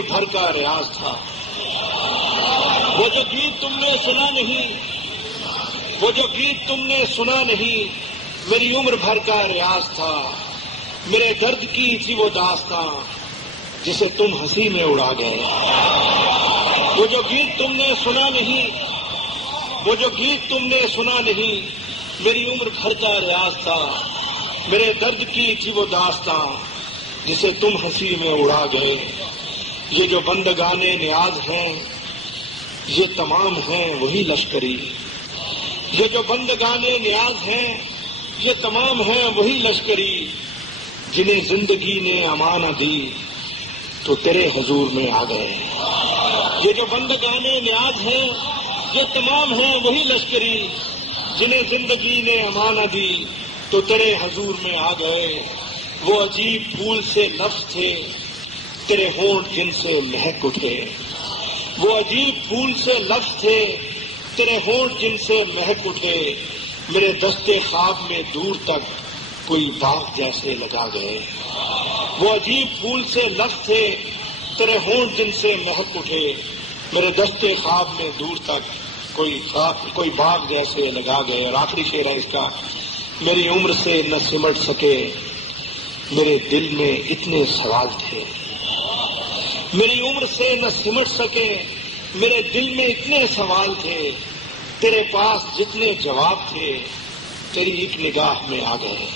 بھر کا ریاض تھا، وہ جو گیت تم نے سنا نہیں، وہ جو گیت تم نے سنا نہیں، میری عمر بھر کا ریاض تھا، میرے درد کی تھی وہ داستاں جسے تم ہنسی میں اڑا گئے۔ وہ جو گیت تم نے سنا نہیں، وہ جو گیت تم نے سنا نہیں، میری عمر بھر کا ریاض تھا، میرے درد کی تھی وہ داستاں جسے تم ہنسی میں اڑا گئے۔ یہ جو بندگانے نیاز ہیں یہ تمام ہیں وہی لشکری، یہ جو بندگانے نیاز ہیں یہ تمام ہیں وہی لشکری، جنہیں زندگی نے امانہ دی تو تیرے حضور میں آ گئے۔ یہ جو بندگانے نیاز ہیں یہ تمام ہیں وہی لشکری، جنہیں زندگی نے امانہ دی تو تیرے حضور میں آ گئے۔ وہ عجیب پھول سے لفظ تھے تیرے ہونٹ جن سے مہک اٹھے، وہ عجیب پھول سے لفظ تھے تیرے ہونٹ جن سے مہک اٹھے، میرے دستے خواب میں دور تک کوئی باغ جیسے لگا گئے۔ وہ عجیب پھول سے لفظ تھے تیرے ہونٹ جن سے مہک اٹھے، میرے دستے خواب میں دور تک کوئی باغ جیسے لگا گئے۔ اور آخری شعر ہے اس کا، میری عمر سے نہ سمٹ سکے میرے دل میں اتنے سوال تھے، میری عمر سے نہ سمٹ سکے میرے دل میں اتنے سوال تھے، تیرے پاس جتنے جواب تھے تیری ایک نگاہ میں آ گئے۔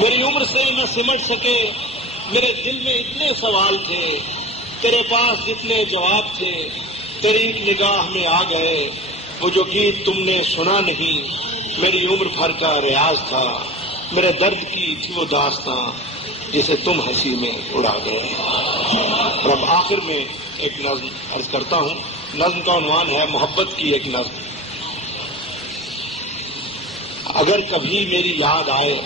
میری عمر سے نہ سمٹ سکے میرے دل میں اتنے سوال تھے، تیرے پاس جتنے جواب تھے تیری ایک نگاہ میں آ گئے۔ وہ جو گیت تم نے سنا نہیں میری عمر بھر کا ریاض تھا، میرے درد کی تھی وہ داستاں جسے تم ہنسی میں اڑا گئے۔ اور اب آخر میں ایک نظم عرض کرتا ہوں، نظم کا عنوان ہے محبت کی ایک نظم۔ اگر کبھی میری یاد آئے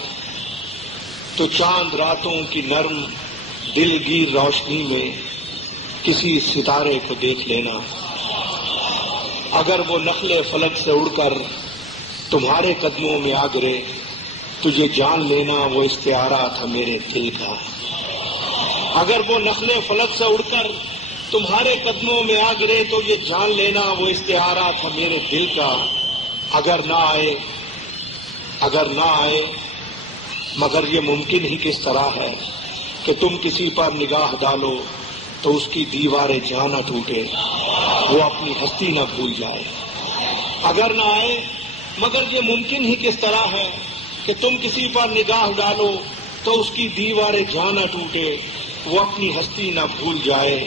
تو چاند راتوں کی نرم دلگیر روشنی میں کسی ستارے کو دیکھ لینا، اگر وہ نخلے فلک سے اڑ کر تمہارے قدموں میں آ گرے تو یہ جان لینا وہ استعارہ تھا میرے دل کا، اگر وہ نخلے فلک سے اڑ کر تمہارے قدموں میں آ گرے تو یہ جان لینا وہ استعارہ تھا میرے دل کا۔ اگر نہ آئے مگر یہ ممکن ہی کس طرح ہے کہ تم کسی پر نگاہ ڈالو تو اس کی دیواریں جاں نہ ٹوٹے، وہ اپنی ہستی نہ بھول جائے۔ اگر نہ آئے مگر یہ ممکن ہی کس طرح ہے کہ تم کسی پر نگاہ ڈالو تو اس کی دیواریں جاں نہ ٹوٹے، وہ اپنی ہستی نہ بھول جائے۔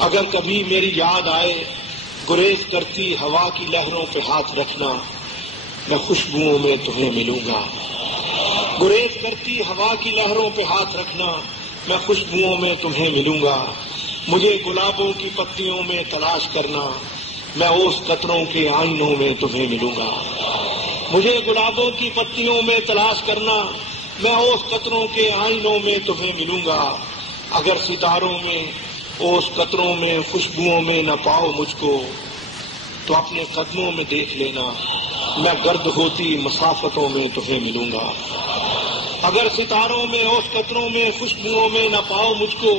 اگر کبھی میری یاد آئے گریز کرتی ہوا کی لہروں پہ ہاتھ رکھنا، میں خوشبوؤں میں تمہیں ملوں گا۔ گریز کرتی ہوا کی لہروں پہ ہاتھ رکھنا، میں خوشبوؤں میں تمہیں ملوں گا۔ مجھے گلابوں کی پتیوں میں تلاش کرنا، میں اوس قطروں کے آئینوں میں تمہیں ملوں گا۔ مجھے گلابوں کی پتیوں میں تلاش کرنا، میں اوس قطروں کے آئینوں میں تمہیں ملوں گا۔ اگر ستاروں میں اوس قطروں میں خوشبوؤں میں نہ پاؤ مجھ کو تو اپنے قدموں میں دیکھ لینا، میں گرد ہوتی مسافتوں میں تمہیں ملوں گا۔ اگر ستاروں میں اوس قطروں میں خوشبوؤں میں نہ پاؤ مجھ کو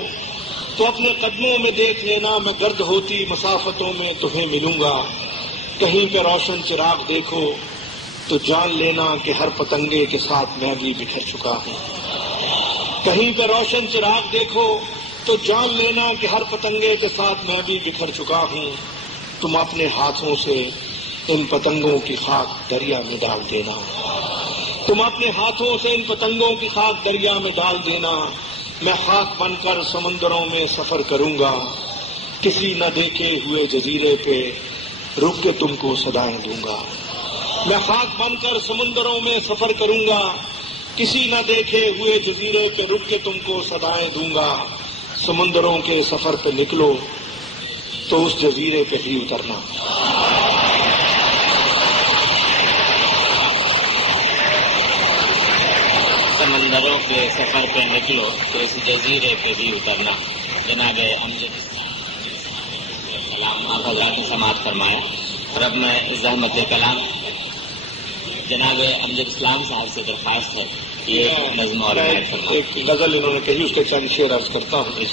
تو اپنے قدموں میں دیکھ لینا، میں گرد ہوتی مسافتوں میں تمہیں ملوں گا۔ کہیں پہ روشن چراغ دیکھو تو جان لینا کہ ہر پتنگے کے ساتھ میں بھی بکھر چکا ہوں۔ کہیں پہ روشن چراغ دیکھو تو جان لینا کہ ہر پتنگے کے ساتھ میں بھی بکھر چکا ہوں۔ تم اپنے ہاتھوں سے ان پتنگوں کی خاک دریا میں ڈال دینا، تم اپنے ہاتھوں سے ان پتنگوں کی خاک دریا میں ڈال دینا، میں خاک بن کر سمندروں میں سفر کروں گا، کسی نہ دیکھے ہوئے جزیرے پہ رک کے تم کو صدائیں دوں گا۔ میں خاک بن کر سمندروں میں سفر کروں گا، کسی نہ دیکھے ہوئے جزیرے پہ رک کے تم کو صدائیں دوں گا۔ سمندروں کے سفر پہ نکلو تو اس جزیرے پہ ہی اترنا۔ سمندروں کے سفر پہ نکلو تو اس جزیرے پہ بھی اترنا۔ جناب امجد کلام آپ حضرات نے سماعت فرمایا، اور اب میں زحمت کلام جناب امجد اسلام صاحب سے درخواست ہے کہ یہ نظم اور ایک غزل انہوں نے کہی، اس کے چند شعر عرض کرتا ہوں۔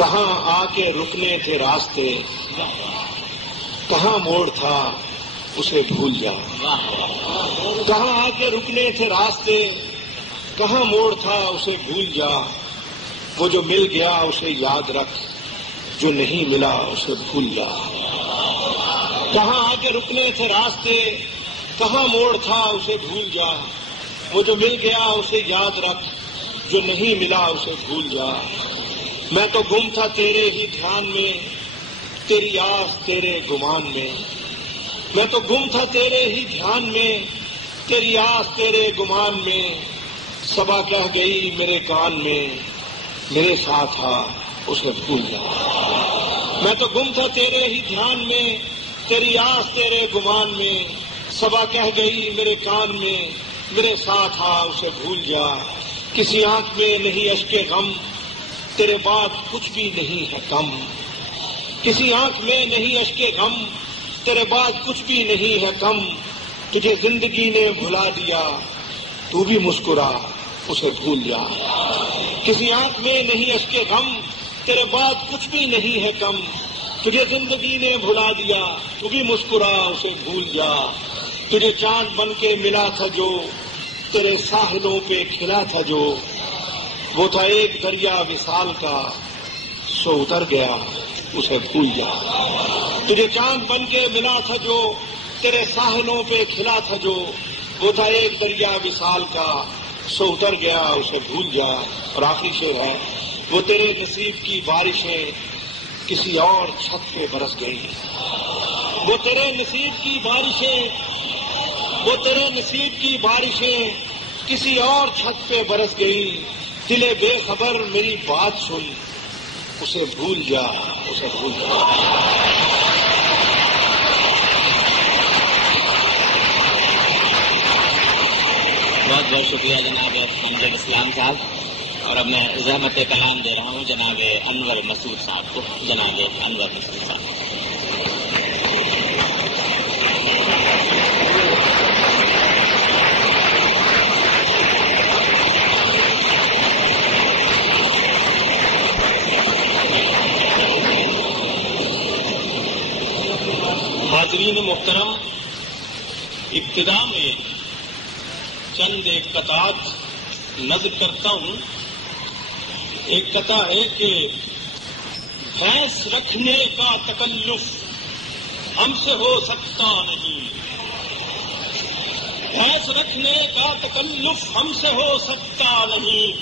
کہاں آ کے رکنے تھے راستے، کہاں موڑ تھا اسے بھول جا۔ کہاں آ کے رکنے تھے راستے، کہاں موڑ تھا اسے بھول جا۔ وہ جو مل گیا اسے یاد رکھ، جو نہیں ملا اسے بھول جا۔ کہاں آ کے رکنے تھے راستے، کہاں موڑ تھا اسے بھول جا۔ وہ جو مل گیا اسے یاد رکھ، جو نہیں ملا اسے بھول جا۔ میں تو گم تھا تیرے ہی دھیان میں، تیری آس تیرے گمان میں۔ میں تو گم تھا تیرے ہی دھیان میں، تیری آس تیرے گمان میں۔ صبا کہہ گئی میرے کان میں، میرے ساتھ تھا اسے بھول جا۔ میں تو گم تھا تیرے ہی دھیان میں، تیری آس تیرے گمان میں۔ صبا کہہ گئی میرے کان میں، میرے ساتھ تھا اسے بھول جا۔ کسی آنکھ میں نہیں اشک غم، تیرے بعد کچھ بھی نہیں ہے کم۔ کسی آنکھ میں نہیں اشک غم، تیرے بعد کچھ بھی نہیں ہے کم۔ تجھے زندگی نے بھلا دیا، تو بھی مسکرا اسے بھول جا۔ کسی آنکھ میں نہیں اشک غم، تیرے بعد کچھ بھی نہیں ہے کم۔ تجھے زندگی نے بھلا دیا، تو بھی مسکرا اسے بھول جا۔ تجھے چاند بن کے ملا تھا جو، تیرے ساحلوں پہ کھلا تھا جو۔ وہ تھا ایک دریا وصال کا، سو اتر گیا اسے بھول جا۔ تجھے چاند بن کے ملا تھا جو، تیرے ساحلوں پہ کھلا تھا جو۔ وہ تھا ایک دریا وصال کا، سو اتر گیا اسے بھول جا۔ اور آخری شعر ہے، وہ تیرے نصیب کی بارشیں کسی اور چھت پہ برس گئی۔ وہ تیرے نصیب کی بارشیں، وہ تیرے نصیب کی بارشیں کسی اور چھت پہ برس گئی۔ دل بے خبر میری بات سن، اسے بھول جا، اسے بھول جا۔ بہت بہت شکریہ جناب امجد اسلام صاحب۔ اور اب میں زحمت کلام دے رہا ہوں جناب انور مسعود صاحب کو۔ جناب انور مسعود صاحب۔ حاضرین محترم، ابتدا میں چند ایک قطعات نظر کرتا ہوں۔ ایک قطع ہے کہ بھینس رکھنے کا تکلف ہم سے ہو سکتا نہیں، بھینس رکھنے کا تکلف ہم سے ہو سکتا نہیں۔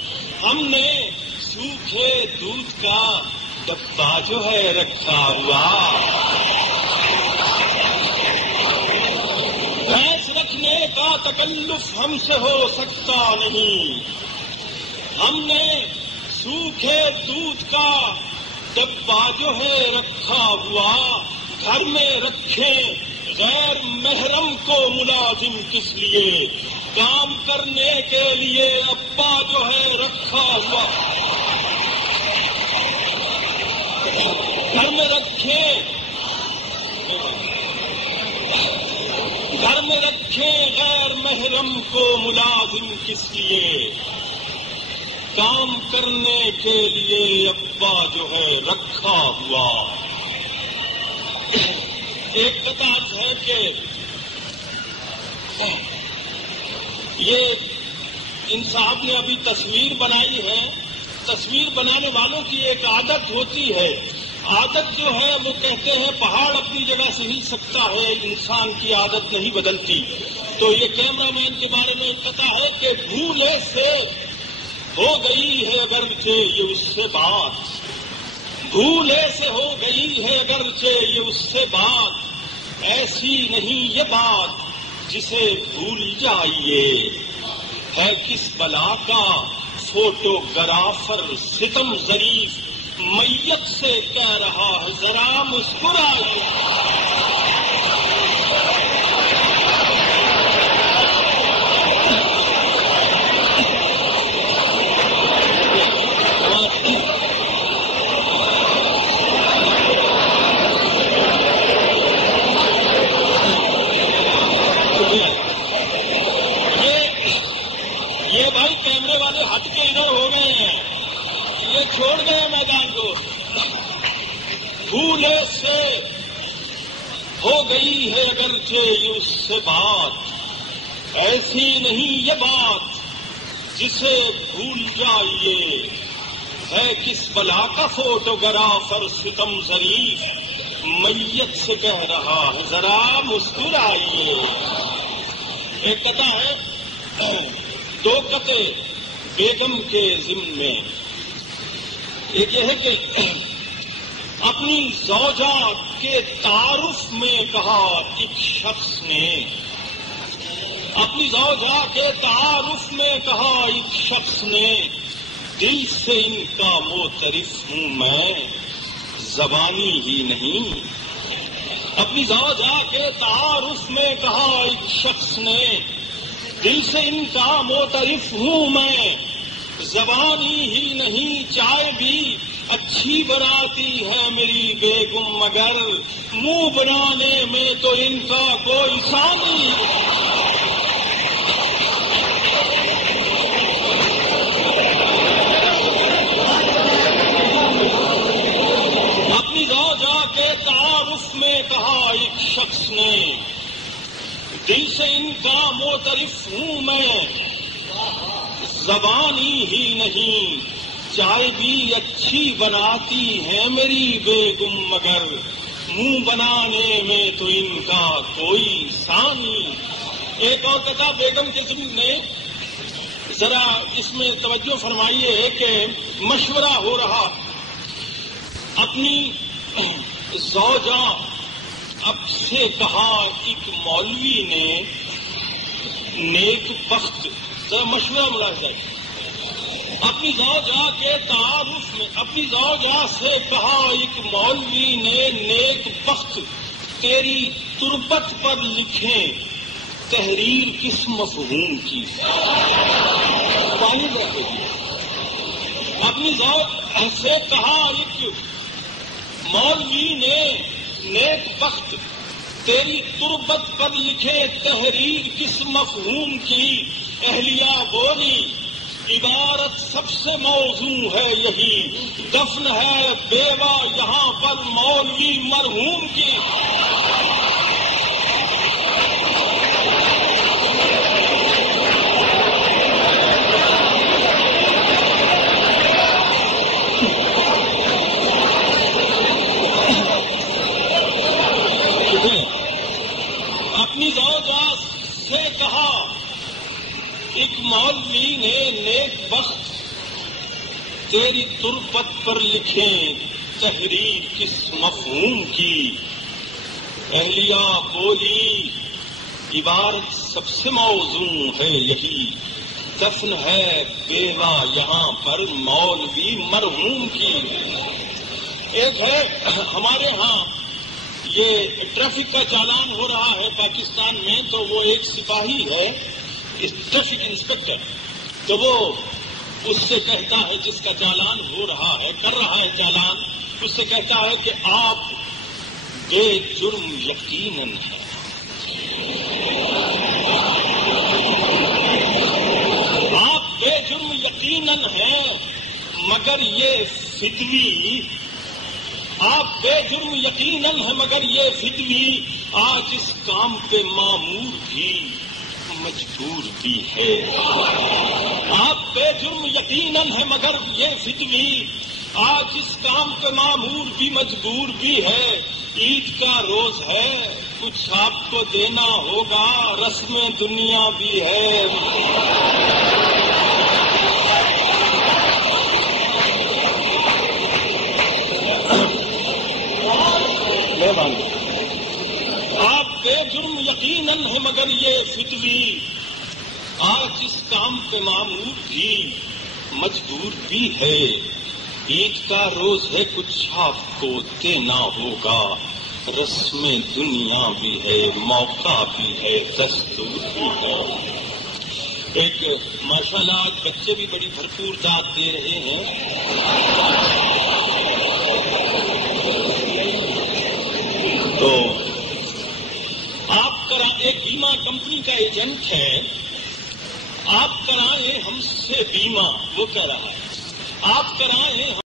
ہم نے سوکھے دودھ کا ڈبہ جو ہے رکھا ہوا، بھینس رکھنے کا تکلف ہم سے ہو سکتا نہیں۔ ہم نے سوکھے دودھ کا ڈبہ جو ہے رکھا ہوا، گھر میں رکھے غیر محرم کو ملازم کس لیے، کام کرنے کے لیے ابا جو ہے رکھا ہوا۔ گھر میں رکھے غیر محرم کو ملازم کس لیے، کام کرنے کے لیے ابا جو ہے رکھا ہوا۔ ایک قطعہ ہے کہ یہ ان صاحب نے ابھی تصویر بنائی ہے، تصویر بنانے والوں کی ایک عادت ہوتی ہے، عادت جو ہے وہ کہتے ہیں پہاڑ اپنی جگہ سے ہل سکتا ہے، انسان کی عادت نہیں بدلتی۔ تو یہ کیمرہ مین کے بارے میں قطع ہے کہ بھولے سے ہو گئی ہے اگرچہ یہ اس سے بات، بھولے سے ہو گئی ہے اگرچہ یہ اس سے بات، ایسی نہیں یہ بات جسے بھول جائیے۔ ہے کس بلا کا فوٹوگرافر ستم ظریف، میت سے کہہ رہا ہے ذرا مسکرائیے۔ یہ بھائی کیمرے والے ہٹ کے ادھر ہو گئے ہیں، یہ چھوڑ گئے میدان کو۔ بھولے سے ہو گئی ہے اگرچہ یہ اس سے بات، ایسی نہیں یہ بات جسے بھول جائیے، ہے کس بلا کا فوٹوگرافر ستم ظریف، میت سے کہہ رہا ہے ذرا مسکرائیے۔ ایک قطعہ ہے، دو قطعے بیگم کے ضمن میں۔ ایک یہ ہے کہ اپنی زوجہ کے تعارف میں کہا ایک شخص نے، اپنی زوجہ کے تعارف میں کہا ایک شخص نے، دل سے ان کا معترف ہوں میں، زبانی ہی نہیں۔ اپنی زوجہ کے تعارف میں کہا ایک شخص نے، دل سے ان کا معترف ہوں میں، زبانی ہی نہیں۔ چائے بھی اچھی بناتی ہے میری بیگم مگر منہ بنانے میں تو ان کا کوئی ثانی۔ اپنی زوجہ کے تعارف میں کہا ایک شخص نے، دل سے ان کا معترف ہوں میں، زبانی ہی نہیں۔ چائے بھی اچھی بناتی ہے میری بیگم مگر منہ بنانے میں تو ان کا کوئی ثانی۔ ایک اور قطعہ بیگم کے ضمن میں، ذرا اس میں توجہ فرمائیے کہ مشورہ ہو رہا۔ اپنی زوجہ اب سے کہا ایک مولوی نے، نیک بخت، ذرا مشورہ ملاحظہ ہے۔ اپنی زوجہ کے تعارف میں، اپنی زوجہ سے کہا ایک مولوی نے، نیک بخت تیری تربت پر لکھیں تحریر کس مفہوم کی۔ اپنی زوجہ سے کہا ایک مولوی نے، نیک بخت تیری تربت پر لکھے تحریر کس مفہوم کی۔ اہلیہ بولی عبارت سب سے موزوں ہے یہی، دفن ہے بیوہ یہاں پر مولوی مرحوم کی۔ اپنی زوجہ سے کہا ایک مولوی نے، نیک بخت تیری تربت پر لکھیں تحریر کس مفہوم کی۔ اہلیہ بولی عبارت سب سے موزوں ہے یہی، دفن ہے بیوہ یہاں پر مولوی مرحوم کی۔ ایک ہے ہمارے ہاں، یہ ٹریفک کا چالان ہو رہا ہے پاکستان میں، تو وہ ایک سپاہی ہے ٹریفک انسپکٹر، تو وہ اس سے کہتا ہے جس کا چالان ہو رہا ہے، کر رہا ہے چالان، اس سے کہتا ہے کہ آپ بے جرم یقیناً ہیں۔ آپ بے جرم یقیناً ہیں مگر یہ فدوی، آپ بے جرم یقیناً ہیں مگر یہ فدوی آج اس کام پہ مامور بھی مجبور بھی ہے۔ آپ بے جرم یقیناً ہیں مگر یہ فدوی آج اس کام پہ مامور بھی مجبور بھی ہے۔ عید کا روز ہے کچھ آپ کو دینا ہوگا، رسم دنیا بھی ہے۔ آپ بے جرم یقیناً ہیں مگر یہ فدوی آج اس کام پہ مامور بھی مجبور بھی ہے۔ عید کا روز ہے کچھ آپ کو دینا ہوگا، رسم دنیا بھی ہے، موقع بھی ہے، دستور بھی ہے۔ ایک ماشاءاللہ آج بچے بھی بڑی بھرپور داد دے رہے ہیں۔ تو آپ ایک بیمہ کمپنی کا ایجنٹ ہے، آپ کرائیں ہم سے بیمہ، وہ کہہ رہا ہے آپ کرائیں